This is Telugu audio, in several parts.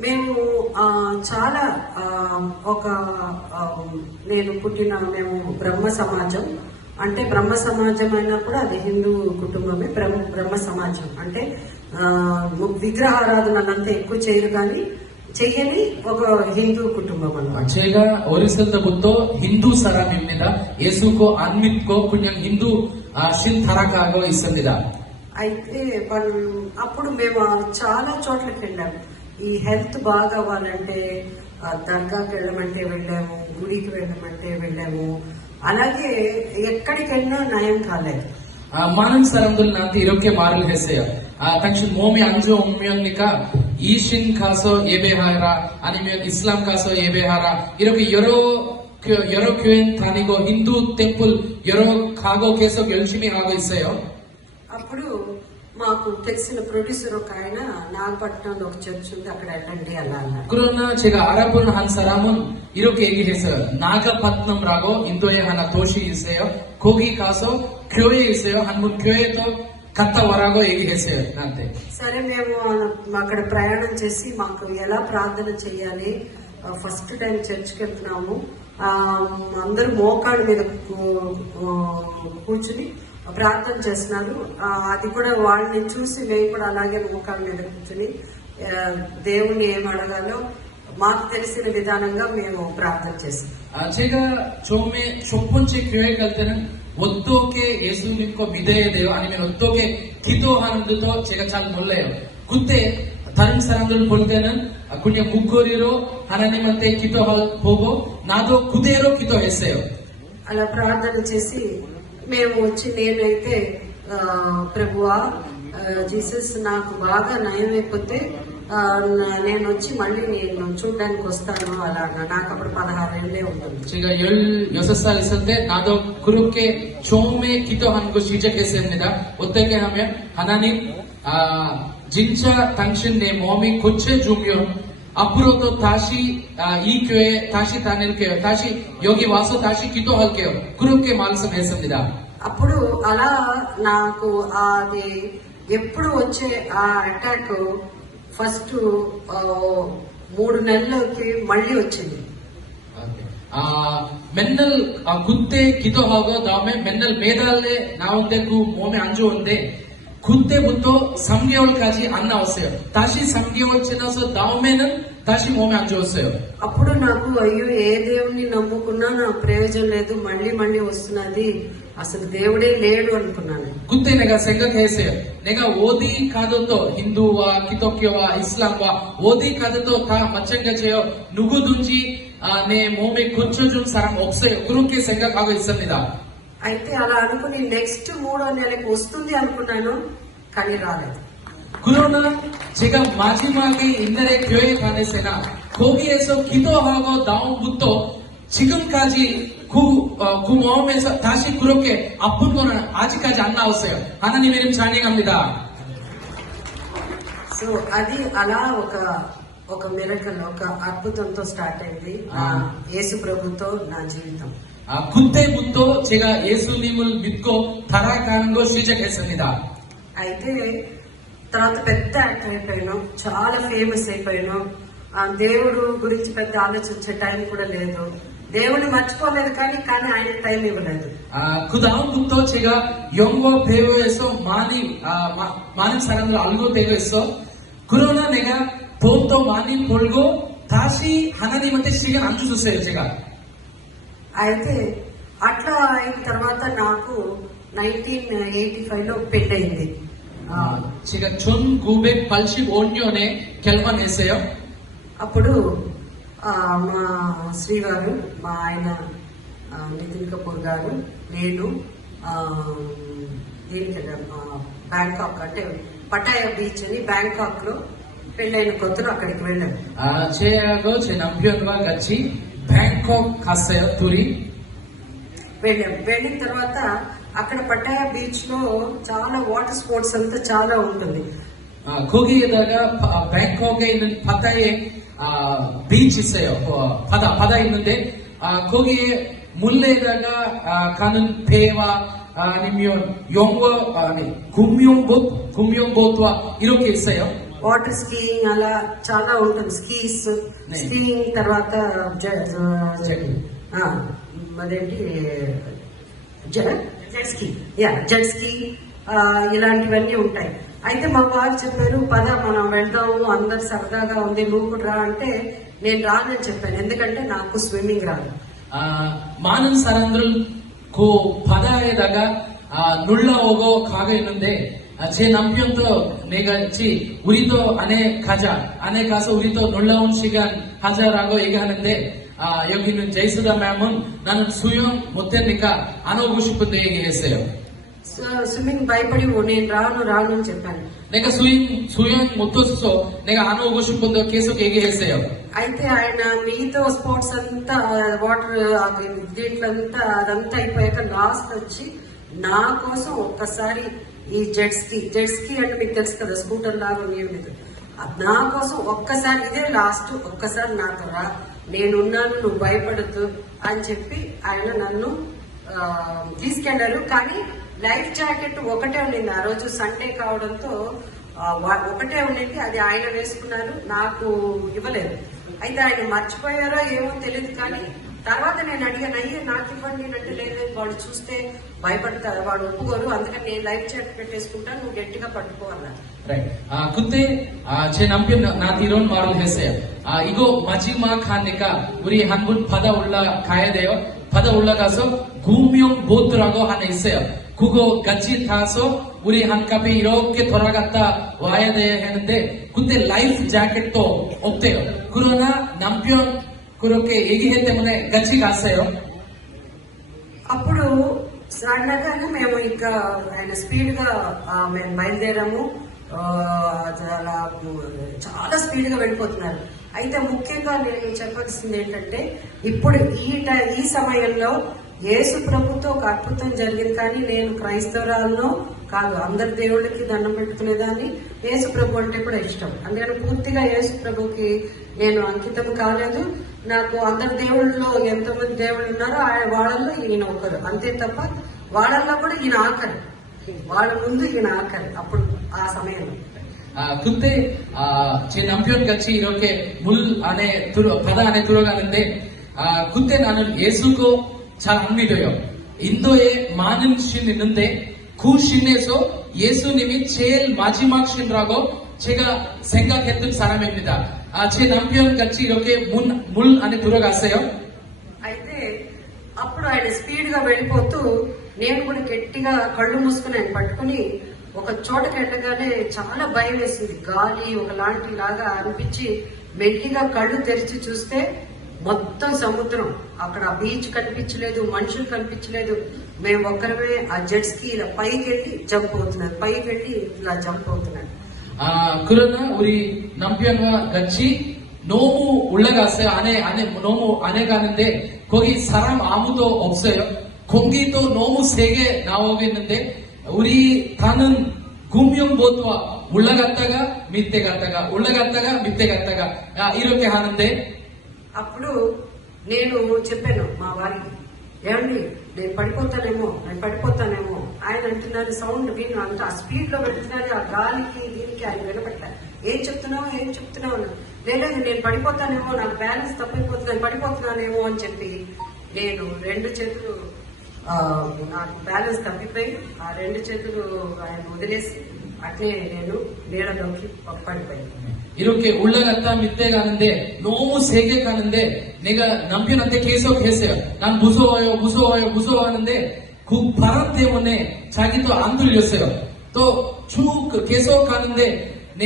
మేము చాలా ఒక నేను పుట్టిన మేము బ్రహ్మ సమాజం. అంటే బ్రహ్మ సమాజం అయినా కూడా అది హిందూ కుటుంబమే. బ్రహ్మ బ్రహ్మ సమాజం. అంటే విగ్రహారాధన అంతా ఎక్కువ చేయరు కానీ చెయ్యని ఒక హిందూ కుటుంబం అనమాట ఒరిస్సల్ ప్రభుత్వం హిందూ సరా మీద యేసుకో అన్మిత్కో కొంచెం హిందూ షిన్ తరకాగో ఇస్తుంది అయితే వాళ్ళు అప్పుడు మేము చాలా చోట్లకి వెళ్ళాము ఈ హెల్త్ బాగా అవ్వాలంటే ఆ, దర్గాకి వెళ్ళమంటే వెళ్ళాము గుడికి వెళ్ళమంటే వెళ్ళాము అలాగే ఎక్కడికి వెళ్ళినా నయం కాలేదు 아, 많은 사람들 나한테 이렇게 말을 했어요. 아, 당신 몸이 안 좋으니까 이신 가서 예배하라 아니면 이슬람 가서 예배하라 이렇게 여러 교- 여러 교회 다니고 힌두 템플 여러 가고 계속 열심히 하고 있어요. అప్పుడు మాకు తెలిసిన ప్రొడ్యూసర్ ఒక ఆయన నాగపట్నంలో ఒక చర్చ్ ఉంది అక్కడ వెళ్ళండి అలా అన్నారు 그러나 제가 알아보는 한 사람은 이렇게 얘기했어요. 나가파트넘라고 인도에 하나 도시 있어요. 거기 가서 교회 있어요. 한국 교회도 갔다 와라고 얘기했어요. 나한테. సరే మేము అక్కడ ప్రయాణం చేసి మాకు ఎలా ప్రార్థన చేయాలి ఫస్ట్ టైం చర్చ్కి వెళ్తున్నాము ఆ, అందరూ మోకాళ్ళ మీద కూ- కూర్చుని ప్రార్థన చేస్తున్నారు ఆ, అది కూడా వాళ్ళని చూసి మేము కూడా అలాగే మోకాళ్ళ మీద కూర్చుని ఆ, దేవుణ్ణి ఏం అడగాలో మాకు తెలిసిన విధానంగా మేము ప్రార్థన చేసాం 아, 제가 처음에 첫 번째 교회 갈 때는 어떻게 예수 믿고 믿어야 돼요? 아니면 어떻게 기도하는지도 제가 잘 몰라요. 그때 다른 사람들 볼 때는 그냥 목걸이로 하나님한테 기도하고 나도 그대로 기도했어요. అలా ప్రార్థన చేసి మేము వచ్చి నేనైతే ఆ, ప్రభువా ఆ, జీసస్ నాకు బాగా నయం అయిపోతే ఆ, నా- నేను వచ్చి మళ్ళీ నేను చూడడానికి వస్తాను అలాగా నాకు అప్పుడు పదహారు ఏళ్ళే ఉంటుంది 제가 16살 있을 때 나도 그렇게 처음에 기도하는 거 시작했습니다. 어떻게 하면 하나님 아 진짜 당신 내 몸이 고쳐주면 apuro to tashi ikwe tashi tanel ke tashi yogi vaso tashi kito hal ke guru ke mal samesam nida అప్పుడు అలా నాకు అది ఎప్పుడు వచ్చే ఆ అటాక్ ఫస్ట్ మూడు నెలలకి మళ్ళీ వచ్చింది ಮೆನ್ನಲ್ ಗುತ್ತೆ ಕಿತೋ ಹೋಗೋದ ಆಮೇಲೆ ಮೆನ್ನಲ್ ಮೇದಲ್ಲೇ ನಾವೊಂದೇ ಮೋಮೆ ಅಂಜು అంజు ಗುತ್ತೆ ಬುತ್ತೋ ಸಂಜ್ಞೆ ಒಳಗಾಜಿ ಅನ್ನ అన్న అవసరం ಸಂಜ್ಞೆ ಒಳಚಿನ ಸೊ ದಾವ್ ಮೇನಲ್ 몸이 안 좋은데 그때부터 3개월까지 안 나왔어요. 다시 3개월 지나서 다음에는 다시 몸이 안 좋았어요. అప్పుడు నాకు అయ్యో ఏ దేవుణ్ణి నమ్ముకున్నా నా ప్రయోజనం లేదు మళ్ళీ మళ్ళీ వస్తున్నది అసలు దేవుడే లేడు అనుకున్నాను 그때 내가 생각했어요. 내가 어디 가도 힌두와 기독교와 이슬람과 어디 가도 다 마찬가지예요. 누구든지 아, 내 몸에 고쳐준 사람 없어요. 그렇게 생각하고 있습니다. అయితే అలా అనుకుని నెక్స్ట్ మూడో నెలకి వస్తుంది అనుకున్నాను కానీ రాలేదు 그러나 제가 마지막에 옛날에 교회 다녔으나 거기에서 기도하고 나온부터 지금까지 그, 어, 그 마음에서 다시 그렇게 아픈 거는 아직까지 안 나왔어요. 하나님 이름 찬양합니다. సో అది అలా ఒక ఒక మిరకల్ ఒక అద్భుతంతో స్టార్ట్ అయింది నా యేసు ప్రభుతో నా జీవితం 아, 그때부터 제가 예수님을 믿고 달아가는 거 시작했습니다. అయితే తర్వాత పెద్ద యాక్టర్ అయిపోయాను చాలా ఫేమస్ అయిపోయాను. దేవుడు గురించి పెద్ద ఆలోచించే టైం కూడా లేదు. దేవుడిని మర్చిపోలేదు కానీ కానీ ఆయన టైం ఇవ్వలేదు. కుదాం గుప్తో చెగా యోంగో పేరు మాని మాని సగంలో అలుగో పేరు కరోనా నెగ పోతో మాని పొల్గో తాసి హనని మధ్య శ్రీగా అంచు చూసే అయితే అట్లా అయిన తర్వాత నాకు నైన్టీన్ ఎయిటీ ఫైవ్లో పెళ్ళయింది. 제가 1985년에 결혼했어요. అప్పుడు ఆ, మా శ్రీవారు మా ఆయన ఆ, నితిన్ కపూర్ గారు నేను ఆ, దీనికి వెళ్ళాం ఆ, బ్యాంకాక్ అంటే పటాయా బీచ్ అని బ్యాంకాక్ లో పెళ్ళైన కొత్తలో అక్కడికి వెళ్ళాం 아, 제하고 제 남편과 같이 뱅콕 갔어요, 둘이. వెళ్ళాం వెళ్ళిన తర్వాత అక్కడ పట్టాయ బీచ్లో చాలా వాటర్ స్పోర్ట్స్ అంతా చాలా ఉంటుంది. కోగి బ్యాంకాక్ పతాయ బీచ్ ఇస్తాయో. పద పద ఏంటంటే కోగి ముల్లేదాగా కనన్ పేవా వాటర్ స్కీయింగ్ అలా చాలా ఉంటుంది. స్కీస్ స్కీయింగ్ తర్వాత అదేంటి జెట్స్కి యా జెడ్స్కి ఇలాంటివన్నీ ఉంటాయి. అయితే మా వారు చెప్పారు పద మనం వెళ్దాము అందరు సరదాగా ఉంది నువ్వు కూడా రా అంటే నేను రాదని చెప్పాను. ఎందుకంటే నాకు స్విమ్మింగ్ రాదు. మానన్ ಸರಂದ್ರಲ್ಗೂ ಪದ ಆದಾಗ ನುಳ್ಳ ಹೋಗೋ ಕಾಗ ಇನ್ನೊಂದೆ ಚೇ ನಂಪ್ಯಂತ ನೇಗಚ್ಚಿ ఉరితో అనే ಖಜ అనే ಕಾಸ ఉరితో ನುಳ್ಳ ಉಣ್ಸಿಗ హజ రాగో ಹನಂದೆ 아, 제 남편도 내가 같이 우리도 안에 가자 안에 가서 우리도 놀러 온 시간 하자라고 얘기하는데 아, 여기는 제이스다 맘은 나는 수영 못하니까 안 오고 싶은데 얘기했어요. సో స్విమ్మింగ్ భయపడి "ఓ, నేను రాను రాను అని చెప్పాను 내가 수영 수영 못해서 내가 안 오고 싶은데 계속 얘기했어요. అయితే ఆయన మీతో స్పోర్ట్స్ అంతా వాటర్ దీంట్లంతా అదంతా అయిపోయాక లాస్ట్ వచ్చి నా కోసం ఒక్కసారి ఈ జెట్స్ కి జెట్స్ కి అంటే మీకు తెలుసు కదా స్కూటర్ లాగా ఏం లేదు అది నా కోసం ఒక్కసారి ఇదే లాస్ట్ ఒక్కసారి నాతో రా నేనున్నాను నువ్వు భయపడద్దు అని చెప్పి ఆయన నన్ను తీసుకెళ్ళారు కానీ లైఫ్ జాకెట్ ఒకటే ఉండింది. ఆ రోజు సండే కావడంతో ఒకటే ఉండింది. అది ఆయన వేసుకున్నారు. నాకు ఇవ్వలేదు. అయితే ఆయన మర్చిపోయారో ఏమో తెలియదు కానీ తర్వాత నేను అడిగాను అయ్యే నాకు ఇవ్వండి అంటే లేదు వాడు చూస్తే భయపడతారు. వాడు ఒప్పుకోరు. అందుకని నేను లైఫ్ జాకెట్ పెట్టేసుకుంటా నువ్వు గట్టిగా పట్టుకోవాలి రైట్ కుత్తే చే నంపి నా తీరోని 아, 이거 마지막 하니까 우리 한번 바다 올라가야 돼요. 바다 올라가서 구명 보트라고 하나 있어요. 그거 같이 타서 우리 한 카페 이렇게 돌아갔다 와야 돼 했는데 근데 라이프 자켓도 없대요. 그러나 남편 그렇게 얘기했 때문에 같이 갔어요. 앞으로 사나가는 సడన్గానే మేము ఇంకా ఆయన స్పీడ్గా మేము బయలుదేరాము అయితే ముఖ్యంగా నేను చెప్పాల్సింది ఏంటంటే ఇప్పుడు ఈ టై- ఈ సమయంలో యేసు ప్రభుతో ఒక అద్భుతం జరిగింది కానీ నేను క్రైస్తవరాలను కాదు అందరి దేవుళ్ళకి దండం పెట్టుకునేదాన్ని. యేసు ప్రభు అంటే కూడా ఇష్టం. అందుకని పూర్తిగా యేసు ప్రభుకి నేను అంకితం కాలేదు. నాకు అందరి దేవుళ్ళలో ఎంతమంది దేవుళ్ళు ఉన్నారో ఆ వాళ్ళల్లో ఈయన ఒకరు. అంతే తప్ప వాళ్ళల్లో కూడా ఈయన ఆఖరి. వాళ్ళ ముందు ఈయన ఆఖరి అప్పుడు ఆ సమయంలో. 아, 그때, 아, 제 남편 같이 이렇게 물 안에 들어, 바다 안에 들어가는데, 아, 그때 나는 예수고 잘 안 믿어요. 인도에 많은 신 있는데, 그 신에서 예수님이 제일 마지막 신이라고 제가 생각했던 사람입니다. 아, 제 남편 같이 이렇게 문, 물 안에 들어갔어요. అయితే అప్పుడు ఆయన స్పీడ్ గా వెళ్ళిపోతూ నేను కూడా గట్టిగా కళ్ళు మూసుకుని ఆయన పట్టుకుని ఒక చోటకి వెళ్ళగానే చాలా భయం వేసింది. గాలి ఒకలాంటి లాగా అనిపించి మెల్లిగా కళ్ళు తెరిచి చూస్తే మొత్తం సముద్రం. అక్కడ బీచ్ కనిపించలేదు మనుషులు కనిపించలేదు. మేము ఒక్కరమే ఆ జెట్స్కి ఇలా పైకి వెళ్ళి జంప్ అవుతున్నారు పైకి వెళ్ళి ఇలా జంప్ అవుతున్నాను కురన్న ఉరి నంప్యంగా గచ్చి అనే ಉಳ್ಳಗಾಸೆ అనే అనే ನೋವು ಆನೆಗಾನಂದೆ ಕೊಗಿ ಸರಂ ಆಮುದೋ ಒಪ್ಸೆಯೋ ಕೊಂಗೀತೋ ನೋವು ಸೇಗೆ ನಾವೋಗಿನಂದೆ 안에, 안에, 너무 안에 가는데, 거기 사람 아무도 없어요. 공기도 너무 세게 나오고 있는데, 우리 가는 구명보트와 올라갔다가 밑에 갔다가, 올라갔다가 밑에 갔다가, 아, 이렇게 하는데, అప్పుడు నేను చెప్పాను మా వారికి ఏమండి నేను పడిపోతానేమో నేను పడిపోతానేమో ఆయన అంటున్నారు సౌండ్ విను అంత ఆ స్పీడ్ లో పెడుతున్నారు ఆ గాలికి దీనికి ఆయన వినపడతారు ఏం చెప్తున్నావు ఏం చెప్తున్నావు అని. లేదు నేను పడిపోతానేమో నాకు బ్యాలెన్స్ తప్పిపోతుంది నేను పడిపోతున్నానేమో అని చెప్పి నేను రెండు చేతులు ఆ, నాకు బ్యాలెన్స్ తప్పిపోయి ఆ రెండు చేతులు ఆయన వదిలేసి అట్లే నేను నీడలోకి పడిపోయాను 이렇게 올라갔다 밑에 가는데 너무 세게 가는데 내가 남편한테 계속 했어요. 난 무서워요, 무서워요, 무서워하는데 그 바람 때문에 자기도 안 들렸어요. 또 쭉 계속 가는데 내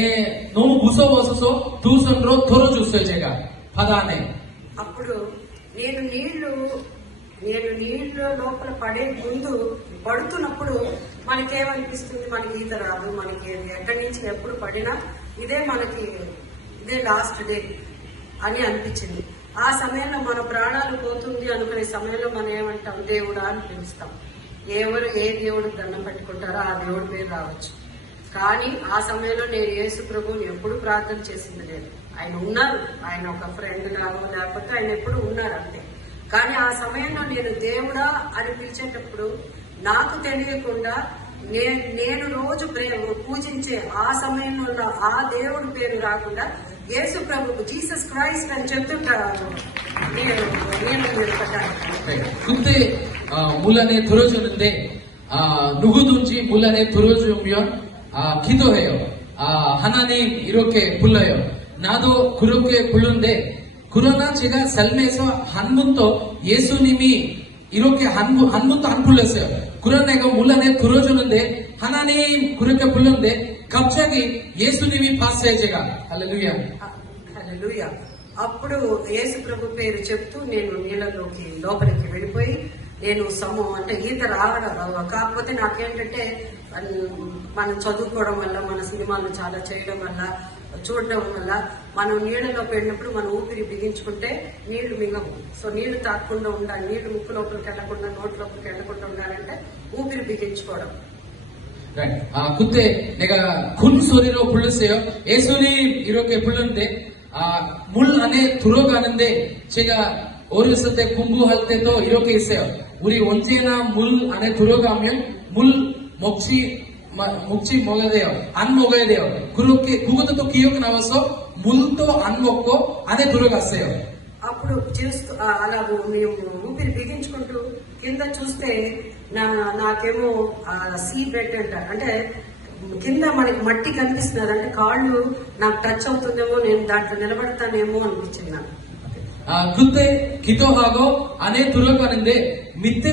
너무 무서워서 두 손으로 덜어줬어요 제가 바다 안에. అప్పుడు నేను నీళ్లు నేను నీళ్ళ లోపల పడే ముందు పడుతున్నప్పుడు మనకేమనిపిస్తుంది? మనకి ఈత రాదు మనకి ఎక్కడి నుంచి ఎప్పుడు పడినా ఇదే మనకి ఇదే లాస్ట్ డే అని అనిపించింది. ఆ సమయంలో మన ప్రాణాలు పోతుంది అనుకునే సమయంలో మనం ఏమంటాం? దేవుడా అని పిలుస్తాం. ఎవరు ఏ దేవుడు దండం పెట్టుకుంటారో ఆ దేవుడి పేరు రావచ్చు. కానీ ఆ సమయంలో నేను యేసు ప్రభువుని ఎప్పుడు ప్రార్థన చేసింది లేదు. ఆయన ఉన్నారు. ఆయన ఒక ఫ్రెండ్ లాగో లేకపోతే ఆయన ఎప్పుడు ఉన్నారు అంతే. కానీ ఆ సమయంలో నేను దేవుడా అని పిలిచేటప్పుడు నాకు తెలియకుండా నేను నేను రోజు పూజించే ఆ సమయంలో ఆ దేవుడి పేరు రాకుండా యేసు ప్రభు జీసస్ క్రైస్ట్ అని చెప్తుంటారు నేను నేను గుర్తే ములనే దురోజనుందే ನುಗುದುಂಜಿ ಮುಲ್ಲನೆ ತುರೋಜುಮ್ಯೋ ಕಿದೋಹೆಯೋ ಹನನೆ ఇరోకే ಪುಲ್ಲಯೋ నాదో ಕುರುಕೆ ಪುಳುಂದೆ 데 아, 누구든지 물란에 들어주면 아, 기도해요. 아, 하나님 이렇게 불러요. 나도 그렇게 부르는데 그러나 제가 삶에서 한 번도 예수님이 이렇게 한, 분- 한 번도 안 불렀어요. 그러나 내가 물란에 들어주는데 하나님 그렇게 불렀는데 갑자기 예수님이 봤어요 제가 할렐루야. హల్లెలూయా అప్పుడు యేసు ప్రభు పేరు చెప్తూ నేను నీళ్ళలోకి లోపలికి వెళ్ళిపోయి నేను సమూహం అంటే ఈత రావడం కాకపోతే నాకేంటంటే అన్- మనం చదువుకోవడం వల్ల మన సినిమాలు చాలా చేయడం వల్ల చూడడం వల్ల మనం నీళ్ళలో వెళ్ళినప్పుడు మనం ఊపిరి బిగించుకుంటే నీళ్ళు మింగవు. సో నీళ్ళు తాకుండా ఉండాలి. నీళ్ళు ముక్కు లోపలికి వెళ్ళకుండా నోటి లోపలికి వెళ్ళకుండా ఉండాలంటే ఊపిరి బిగించుకోవడం. ಕುತ್ತೆ ನೆಗ ಕುನ್ ಸೂರ್ಯರೋ ಪುಳ್ಳಸೆಯೋ ಏಸುಲಿ ಇರೋಕೆ ಪುಳ್ಳಂತೆ ಆ ಮುಳ್ ಅನೆ ತುರೋಗಾನಂದೆ ಚೆಗ ಓರಿಸತೆ ಕುಂಬು ಹಲ್ತೆ ತೋ ಇರೋಕೆ ಇಸೆಯೋ ಉರಿ ಒಂಚೇನ ಮುಲ್ ಅನೆ ತುರೋಗಾಮ್ಯ ಮುಲ್ ಮುಚ್ಚಿ ಮೊಗದೆಯವ್ ಅನ್ ಮೊಗದೆಯವ್ ಗುರುಕ್ಕೆ ಗುಗುದಕ್ಕೂ ಕಿಯೋಕ್ ನವಸೋ ಮುಲ್ತೋ ಅನ್ಮೊಕ್ಕೋ ಅದೇ ಗುರುಗ್ ಅಸ್ಸೆಯವ್ అప్పుడు చేస్తూ అలా మేము ఊపిరి బిగించుకుంటూ కింద చూస్తే నా నాకేమో సీ బెడ్ అంట. అంటే కింద మనకి మట్టి కనిపిస్తున్నారు. అంటే కాళ్ళు నాకు టచ్ అవుతుందేమో నేను దాంట్లో నిలబడతానేమో అనిపించింది నాకు. గుద్దే కితో హాగో అనే తురకనిందే మిత్తే